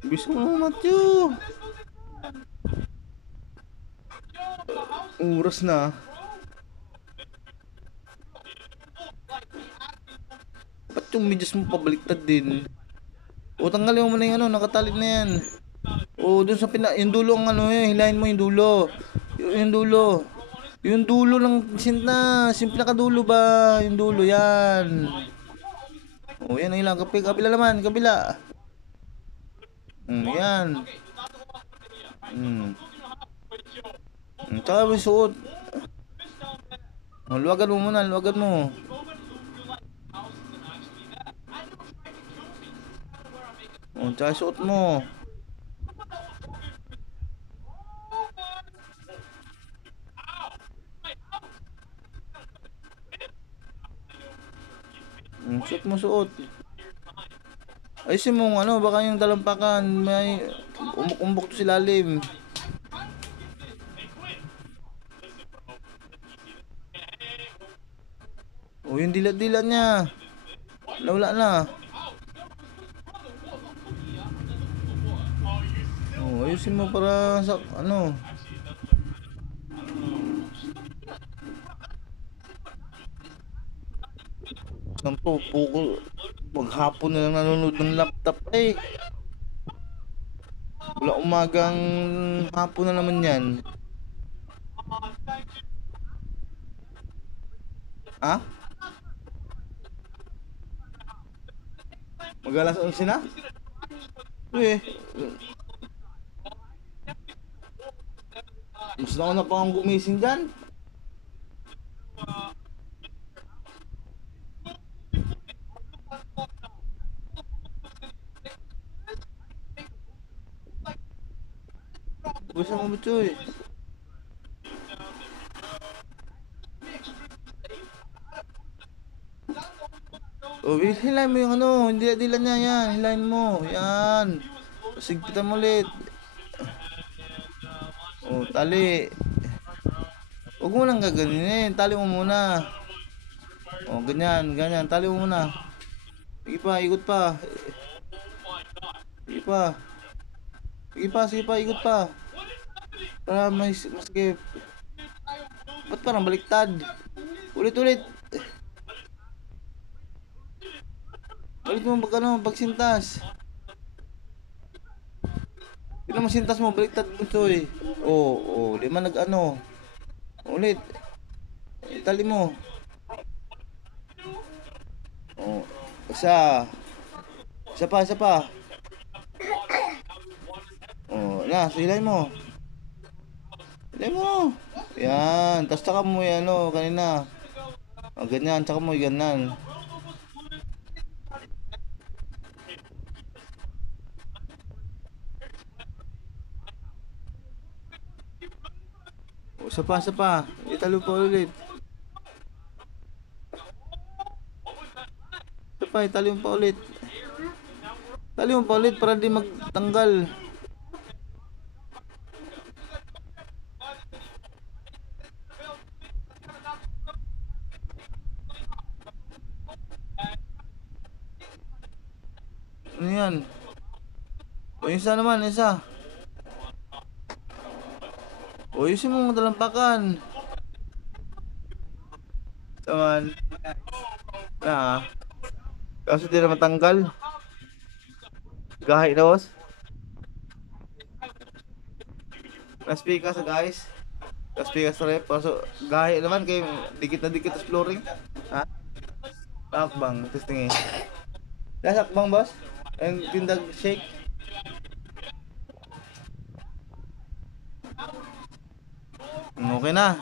Bis mo, Matthew. Oras na. Ba't yung medyas mo pabaliktad din? O, tanggalin mo muna yung ano, nakatalit na yan. O, dun sa yung dulo ang ano eh, hilahin mo yung dulo. Yung dulo. Yung dulo lang, simple na kadulo ba? Yung dulo, yan. O, yan ang ilang. Kabila naman, kabila. Yan. Tsaka may suot. O, luwagan mo muna, luwagan mo. O, tsaka suot mo. Suot mo, suot. Ayusin mo ano, baka yung talampakan may umbok-umbok to sa lalim. O, yung dilat-dilat niya. Wala na. O, ayusin mo para sa ano. Sampo, pukol. Maghapon na lang nanonood ng laptop eh. Wala umagang hapon na naman yan. Ha? Mag-alas 11 na? Eh, mas nauna pa akong gumising dyan. Gusto mo ba, Choy? O, hilahin mo yung ano, hindi dilan niya yan, hilahin mo, yan. Sigpitan mo ulit. O, tali. Huwag mo nang gaganinin, tali mo muna. O, ganyan, ganyan, tali mo muna. Sige pa, ikot pa. Sige pa. Sige pa, sige pa, ikot pa. Para maskip. Ba't parang baliktad? Ulit-ulit. Ulit mo pag ano, pagsintas. Yun mo sintas mo, baliktad mo to eh. Oo, di man nag ano. Ulit. Itali mo. Oh, isa. Isa pa, isa pa. Oh, na, silay mo. Silay mo. Yan, tapos tsaka mo yan, ano, kanina. O, ganyan, tsaka mo ganyan. O, isa pa, isa pa. Italo pa ulit. Isa pa, itali mo pa ulit. Tali mo pa ulit para di magtanggal. Ano yan? O, isa naman, isa. O, yusin mo mga talampakan. Taman. Na. Kaso di na matanggal. Gahay na, boss. Naspika sa guys. Naspika sa rep. Kaso gahay naman kay dikit na dikit sa flooring. Ha? Takbang. Testing eh. Nasakbang, boss? Ang tindag shake. Okay na.